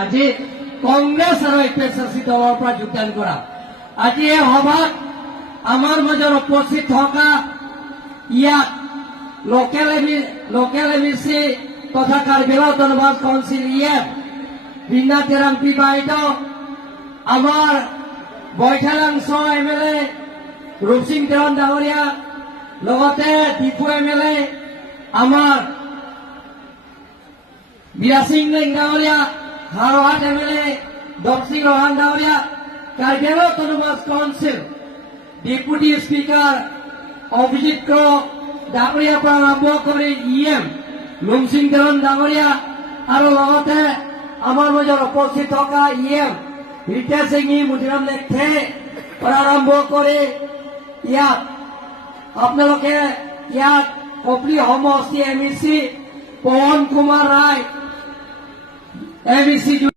আজি কংগ্ৰেছ আৰু এপিএছচি দলৰ পৰা যোগদান কৰা আজি এই সভাত আমাৰ মাজত উপস্থিত থকা ইয়াত লোকেল এমএলচি তথা কাৰ্বিআংলং অটোনমাস কাউন্সিল বীণা টেৰাংপী বাইদেউ আমাৰ বৈঠালাংছ এমএলএ ৰূপসিং তেৰণ ডাঙৰীয়া লগতে ডিফু এমএলএ আমাৰ বিৰাসিং ডাঙৰীয়া হাৰহাট এমএলএ দপসিং ৰহান ডাঙৰীয়া Karbi Anglong autonomous council deputy speaker Abhijit ডাঙৰীয়াৰ পৰা আৰম্ভ কৰি লুমসিং তেৰণ ডাঙৰীয়া আৰু লগতে আমাৰ মাজত উপস্থিত থকা ৰীতা সিংহী মুদিৰাম লেথে পৰা আৰম্ভ কৰি ইয়াত আপোনালোকে ইয়াত কপলি সমষ্টি এমইচি পৱন কুমাৰ ৰায় এমইচি